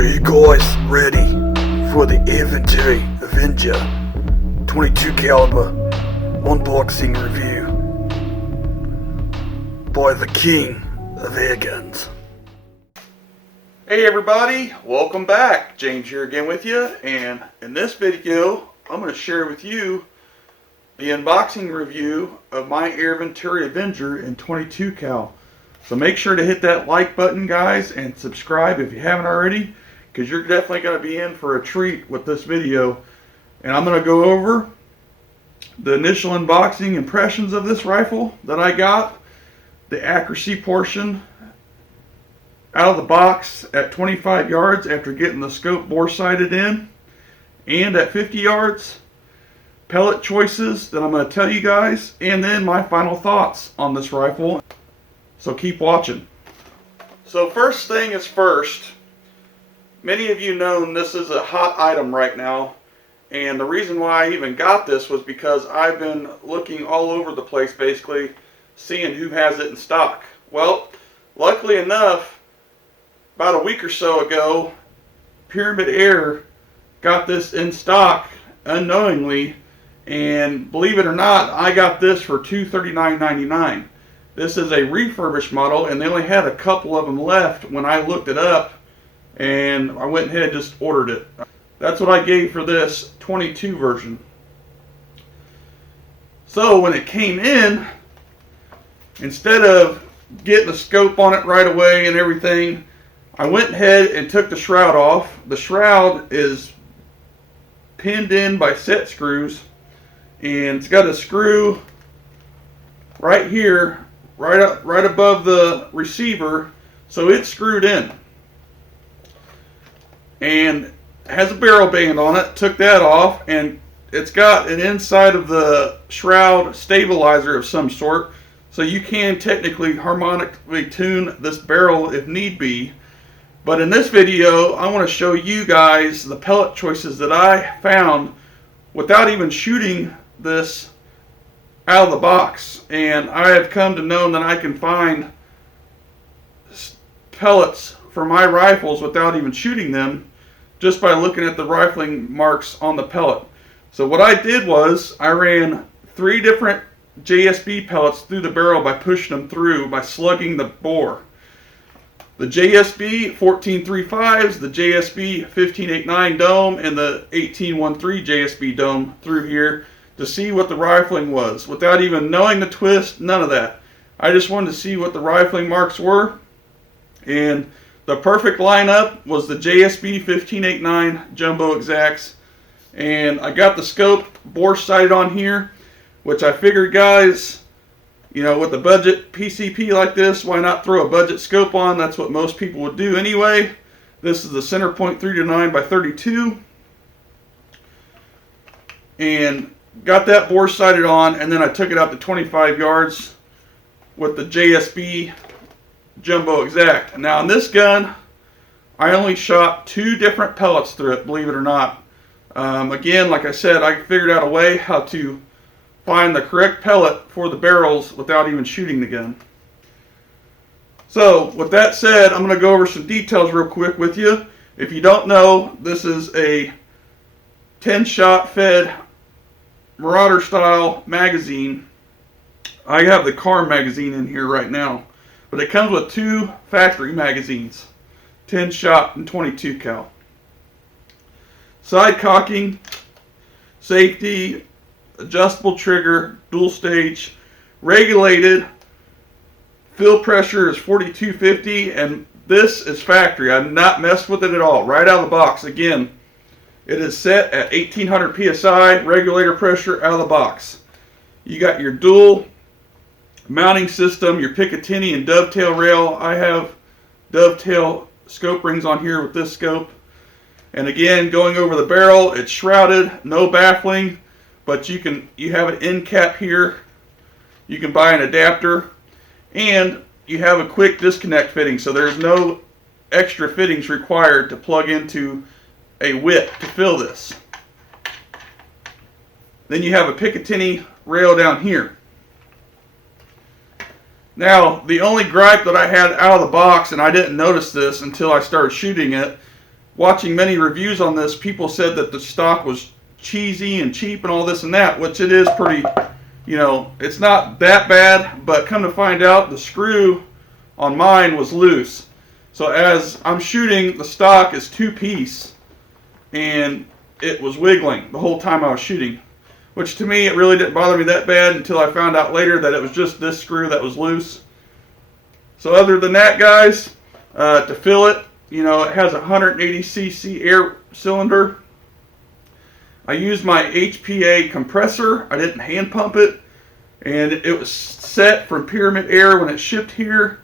Are you guys ready for the Venturi Avenger 22 caliber unboxing review by the king of air guns? Hey everybody, welcome back. James here again with you, and in this video I'm going to share with you the unboxing review of my Venturi Avenger in 22 cal. So make sure to hit that like button, guys, and subscribe if you haven't already, because you're definitely going to be in for a treat with this video. And I'm going to go over the initial unboxing impressions of this rifle that I got, the accuracy portion out of the box at 25 yards after getting the scope bore sighted in, and at 50 yards, pellet choices that I'm going to tell you guys, and then my final thoughts on this rifle. So keep watching. So first thing is first, many of you know this is a hot item right now, and the reason why I even got this was because I've been looking all over the place basically, seeing who has it in stock. Well, luckily enough, about a week or so ago, Pyramid Air got this in stock unknowingly, and believe it or not, I got this for $239.99. This is a refurbished model, and they only had a couple of them left when I looked it up, and I went ahead and just ordered it. That's what I gave for this 22 version. So when it came in, instead of getting a scope on it right away and everything, I went ahead and took the shroud off. The shroud is pinned in by set screws, and it's got a screw right here, right above the receiver, so it's screwed in. And has a barrel band on it. Took that off, and it's got an inside of the shroud stabilizer of some sort, so you can technically harmonically tune this barrel if need be. But in this video, I want to show you guys the pellet choices that I found without even shooting this out of the box. And I have come to know that I can find pellets for my rifles without even shooting them, just by looking at the rifling marks on the pellet. So what I did was I ran 3 different JSB pellets through the barrel by pushing them through by slugging the bore. The JSB 1435s, the JSB 1589 dome, and the 1813 JSB dome through here to see what the rifling was without even knowing the twist, none of that. I just wanted to see what the rifling marks were, and the perfect lineup was the JSB 1589 jumbo exacts. And I got the scope bore sighted on here, which I figured, guys, you know, with a budget PCP like this, why not throw a budget scope on? That's what most people would do anyway. This is the center point 3-9 by 32. And got that bore sighted on, and then I took it out to 25 yards with the JSB jumbo exact. Now in this gun, I only shot 2 different pellets through it, believe it or not. Again, like I said, I figured out a way how to find the correct pellet for the barrels without even shooting the gun. So with that said, I'm going to go over some details real quick with you. If you don't know, this is a 10-shot fed Marauder style magazine. I have the car magazine in here right now, but it comes with 2 factory magazines, 10-shot and 22 cal. Side cocking, safety, adjustable trigger, dual stage, regulated, fill pressure is 4250, and this is factory. I've not messed with it at all. Right out of the box, again, it is set at 1800 psi, regulator pressure out of the box. You got your dual mounting system, your Picatinny and dovetail rail. I have dovetail scope rings on here with this scope. And again, going over the barrel, it's shrouded, no baffling. But you have an end cap here. You can buy an adapter, and you have a quick disconnect fitting, so there's no extra fittings required to plug into a whip to fill this. Then you have a Picatinny rail down here. Now, the only gripe that I had out of the box, and I didn't notice this until I started shooting it, watching many reviews on this, people said that the stock was cheesy and cheap and all this and that, which it is pretty, you know, it's not that bad, but come to find out, the screw on mine was loose. So as I'm shooting, the stock is two-piece, and it was wiggling the whole time I was shooting, which to me, it really didn't bother me that bad until I found out later that it was just this screw that was loose. So other than that, guys, to fill it, you know, it has a 180cc air cylinder. I used my HPA compressor. I didn't hand pump it, and it was set from Pyramid Air when it shipped here.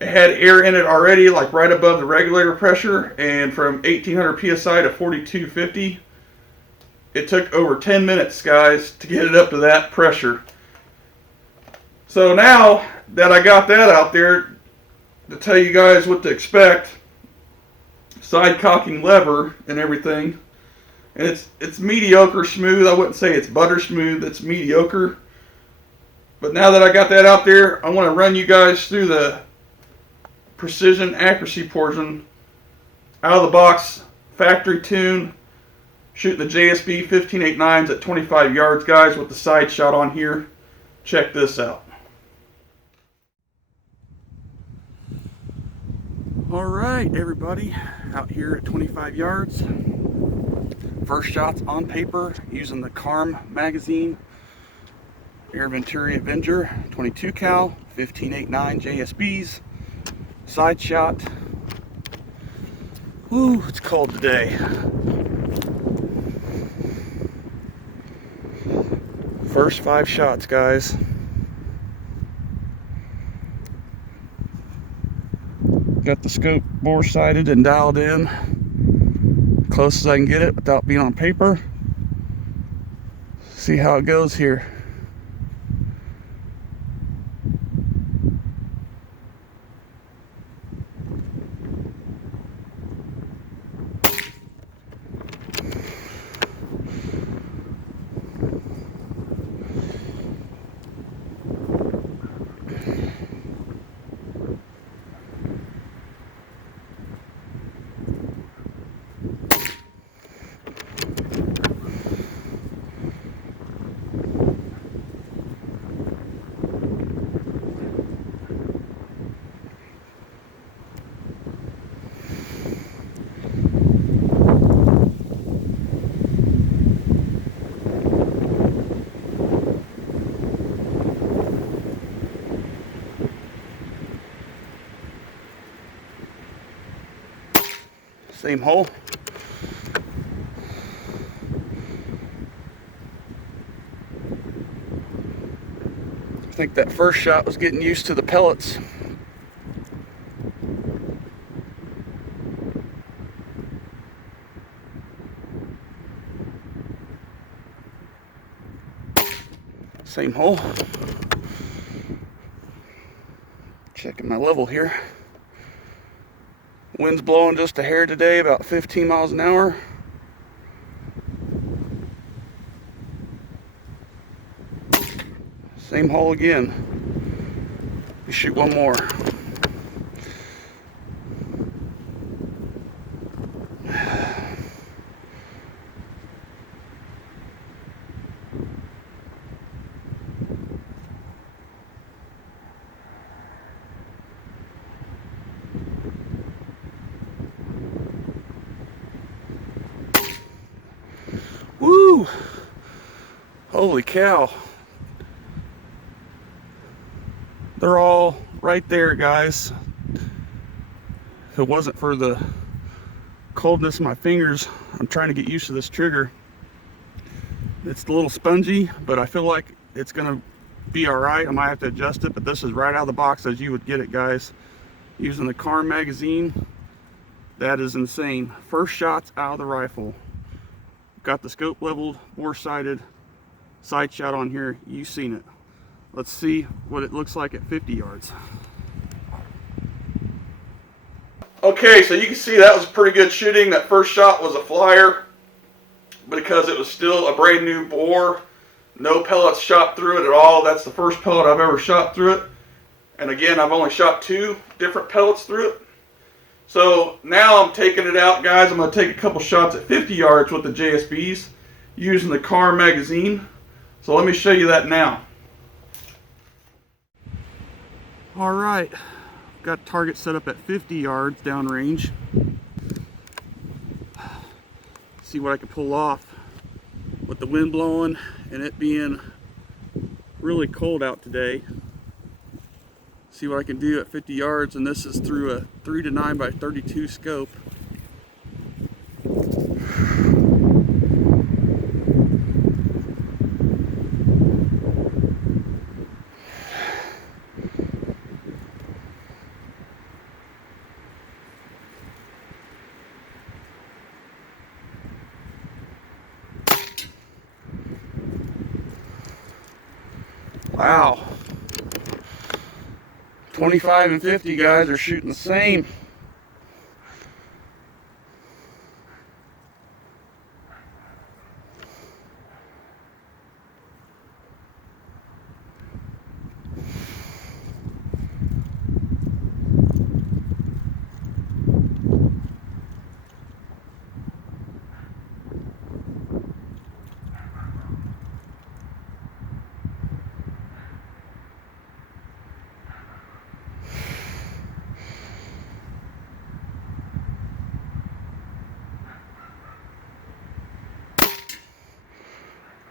It had air in it already, like right above the regulator pressure, and from 1800 psi to 4250. It took over 10 minutes, guys, to get it up to that pressure. So now that I got that out there, to tell you guys what to expect, side cocking lever and everything, and it's mediocre smooth. I wouldn't say it's butter smooth, it's mediocre. But now that I got that out there, I want to run you guys through the precision accuracy portion, out of the box, factory tune, shooting the JSB 1589s at 25 yards, guys, with the side shot on here. Check this out. Alright, everybody, out here at 25 yards. First shots on paper using the CARM magazine, Air Venturi Avenger 22 cal 1589 JSBs. Side shot. Woo, it's cold today. First 5 shots, guys. Got the scope bore sighted and dialed in, close as I can get it without being on paper. See how it goes here. Same hole. I think that first shot was getting used to the pellets. Same hole. Checking my level here. Wind's blowing just a hair today, about 15 miles an hour. Same hole again. We shoot one more. Woo! Holy cow. They're all right there, guys. If it wasn't for the coldness in my fingers, I'm trying to get used to this trigger. It's a little spongy, but I feel like it's gonna be all right. I might have to adjust it, but this is right out of the box as you would get it, guys. Using the CARM magazine. That is insane. First shots out of the rifle. Got the scope leveled, bore sighted, side shot on here. You've seen it. Let's see what it looks like at 50 yards. Okay, so you can see that was pretty good shooting. That first shot was a flyer, because it was still a brand new bore. No pellets shot through it at all. That's the first pellet I've ever shot through it. And again, I've only shot 2 different pellets through it. So now I'm taking it out, guys. I'm going to take a couple shots at 50 yards with the JSBs using the car magazine. So let me show you that now. All right, got target set up at 50 yards downrange. See what I can pull off with the wind blowing and it being really cold out today. See what I can do at 50 yards, and this is through a 3 to 9 by 32 scope. Wow. 25 and 50 guys are shooting the same.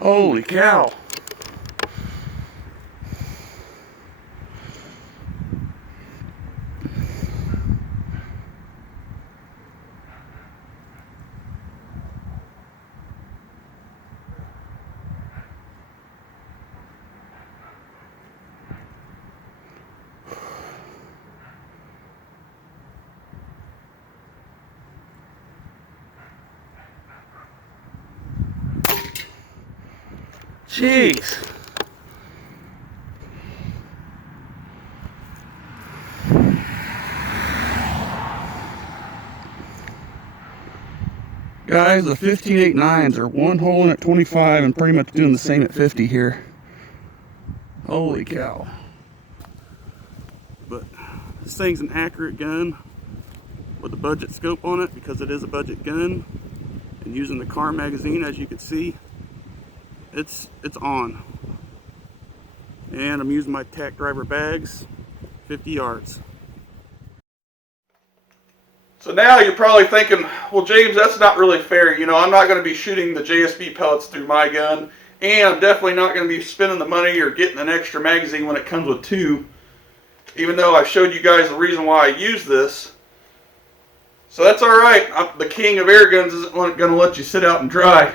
Holy cow. Jeez. Guys, the 15.89s are one holing at 25 and pretty much doing the same at 50 here. Holy cow. But this thing's an accurate gun with a budget scope on it because it is a budget gun. And using the car magazine, as you can see, it's on. And I'm using my tack driver bags, 50 yards. So now you're probably thinking, well, James, that's not really fair. You know, I'm not going to be shooting the JSB pellets through my gun, and I'm definitely not going to be spending the money or getting an extra magazine when it comes with two, even though I showed you guys the reason why I use this. So that's all right. The king of air guns isn't going to let you sit out and dry.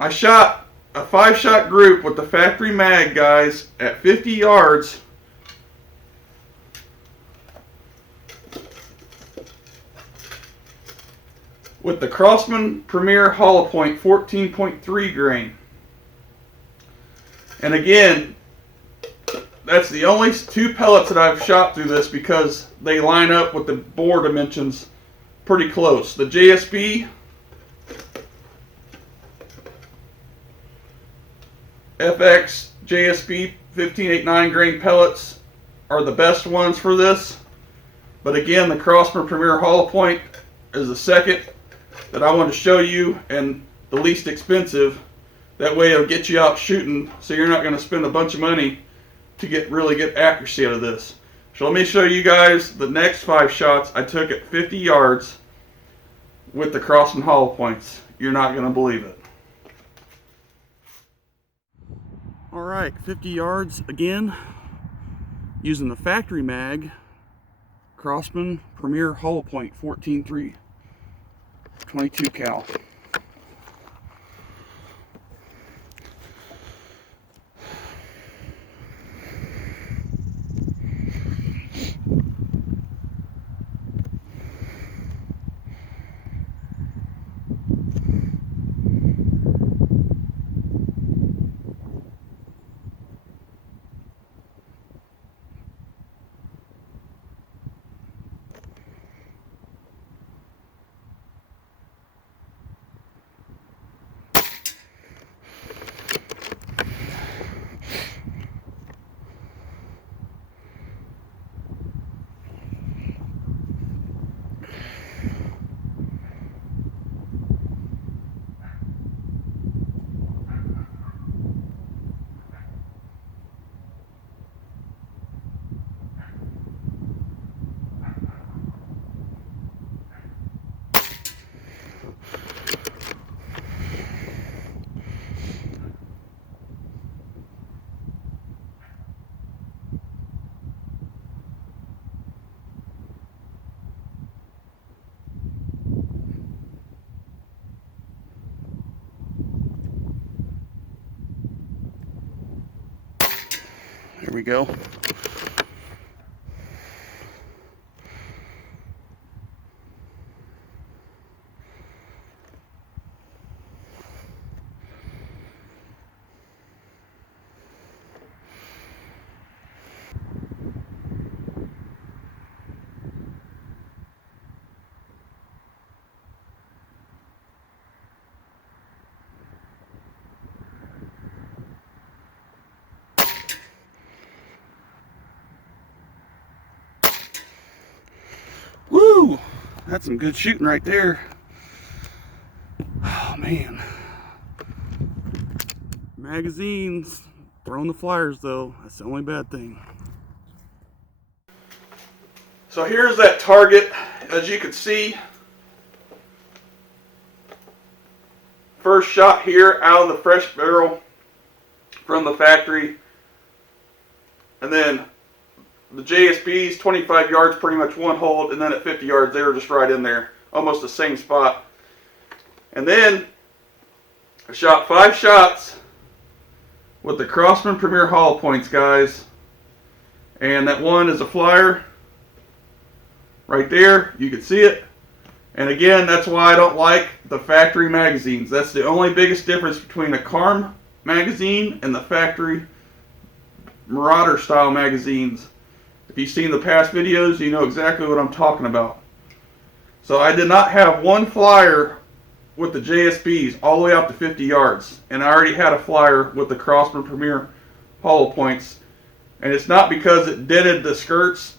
I shot a 5-shot group with the factory mag, guys, at 50 yards. With the Crossman Premier Hollow Point 14.3 grain. And again, that's the only 2 pellets that I've shot through this because they line up with the bore dimensions pretty close. The JSB FX JSB 15.89 grain pellets are the best ones for this. But again, the Crossman Premier Hollow Point is the second that I want to show you and the least expensive. That way it'll get you out shooting, so you're not going to spend a bunch of money to get really good accuracy out of this. So let me show you guys the next 5 shots I took at 50 yards with the Crossman Hollow Points. You're not going to believe it. Alright, 50 yards again, using the factory mag, Crossman Premier Hollow Point 14.3, 22 cal. Here we go. Woo! That's some good shooting right there. Oh man. Magazines. Throwing the flyers though. That's the only bad thing. So here's that target. As you can see, first shot here out of the fresh barrel from the factory. And then the JSBs, 25 yards, pretty much one hold, and then at 50 yards, they were just right in there, almost the same spot. And then I shot 5 shots with the Crossman Premier Hollow Points, guys. And that one is a flyer right there. You can see it. And again, that's why I don't like the factory magazines. That's the only biggest difference between a Carm magazine and the factory Marauder style magazines. If you've seen the past videos, you know exactly what I'm talking about. So I did not have one flyer with the JSBs all the way out to 50 yards. And I already had a flyer with the Crossman Premier Hollow Points. And it's not because it dented the skirts.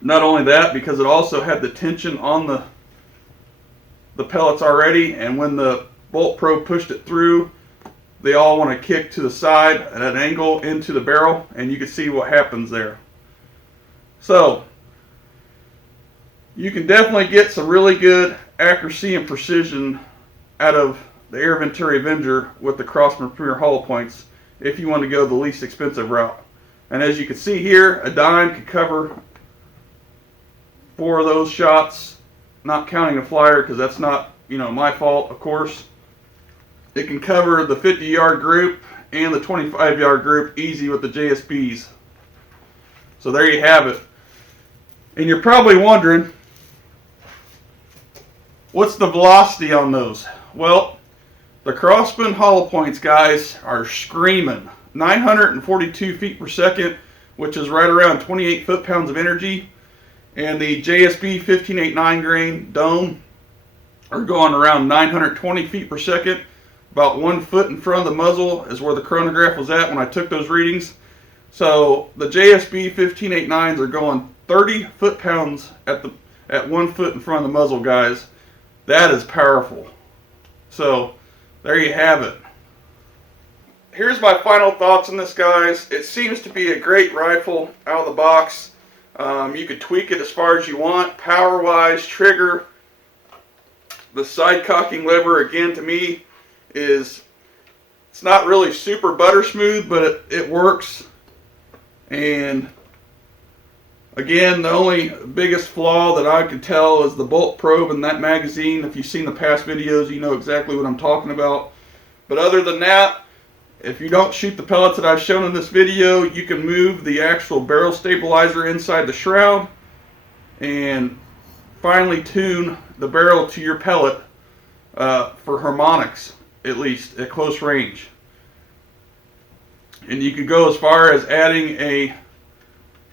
Not only that, because it also had the tension on the pellets already. And when the bolt probe pushed it through, they all want to kick to the side at an angle into the barrel. And you can see what happens there. So, you can definitely get some really good accuracy and precision out of the Venturi Avenger with the Crossman Premier Hollow Points if you want to go the least expensive route. And as you can see here, a dime can cover 4 of those shots, not counting a flyer because that's not, my fault, of course. It can cover the 50-yard group and the 25-yard group easy with the JSBs. So there you have it. And you're probably wondering, what's the velocity on those? Well, the Crossman Hollow Points, guys, are screaming. 942 feet per second, which is right around 28 foot-pounds of energy. And the JSB 1589 grain dome are going around 920 feet per second. About 1 foot in front of the muzzle is where the chronograph was at when I took those readings. So the JSB 1589s are going 30 foot-pounds at 1 foot in front of the muzzle, guys. That is powerful. So there you have it. Here's my final thoughts on this, guys. It seems to be a great rifle out of the box. You could tweak it as far as you want, power-wise, trigger. The side cocking lever, again, to me, it's not really super butter smooth, but it works. And again, the only biggest flaw that I could tell is the bolt probe in that magazine. If you've seen the past videos, you know exactly what I'm talking about. But other than that, if you don't shoot the pellets that I've shown in this video, you can move the actual barrel stabilizer inside the shroud and finely tune the barrel to your pellet for harmonics, at least at close range. And you could go as far as adding a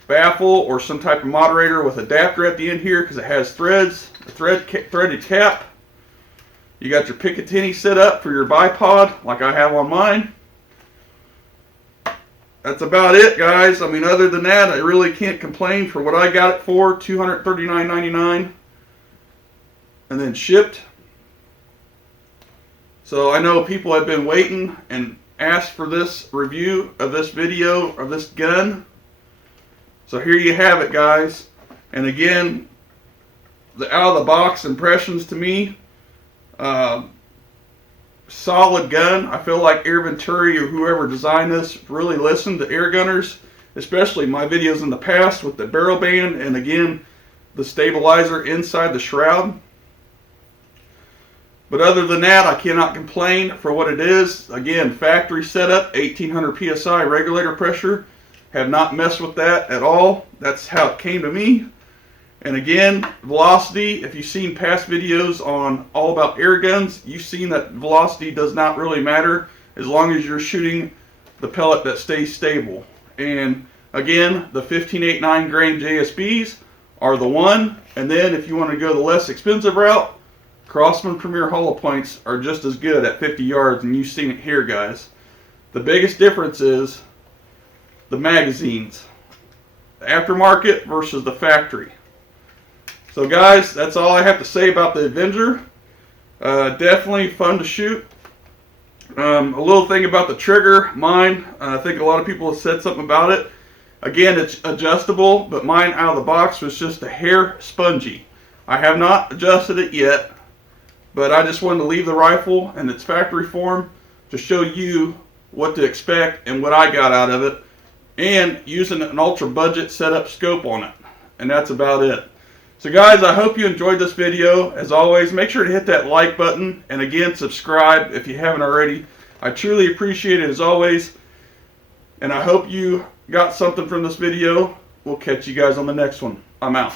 baffle or some type of moderator with adapter at the end here because it has threads, a threaded cap. You got your Picatinny set up for your bipod like I have on mine. That's about it, guys. I mean, other than that, I really can't complain for what I got it for, $239.99, and then shipped. So I know people have been waiting and asked for this review of this video of this gun. So here you have it, guys. And again, the out of the box impressions to me, solid gun. I feel like Venturi or whoever designed this really listened to air gunners, especially my videos in the past with the barrel band and again the stabilizer inside the shroud. But other than that, I cannot complain for what it is. Again, factory setup, 1800 psi regulator pressure, Have not messed with that at all. That's how it came to me. And again, velocity, if you've seen past videos on all about air guns, you've seen that velocity does not really matter as long as you're shooting the pellet that stays stable. And again, the 15.89 grain JSBs are the one. And then if you want to go the less expensive route, Crossman Premier hollow points are just as good at 50 yards, and you've seen it here, guys. The biggest difference is the magazines. The aftermarket versus the factory. So guys, that's all I have to say about the Avenger. Definitely fun to shoot. A little thing about the trigger, mine, I think a lot of people have said something about it. Again, it's adjustable, but mine out of the box was just a hair spongy. I have not adjusted it yet, but I just wanted to leave the rifle in its factory form to show you what to expect and what I got out of it, and using an ultra budget setup scope on it. And that's about it. So guys, I hope you enjoyed this video. As always, make sure to hit that like button, and again, subscribe if you haven't already. I truly appreciate it as always, and I hope you got something from this video. We'll catch you guys on the next one. I'm out.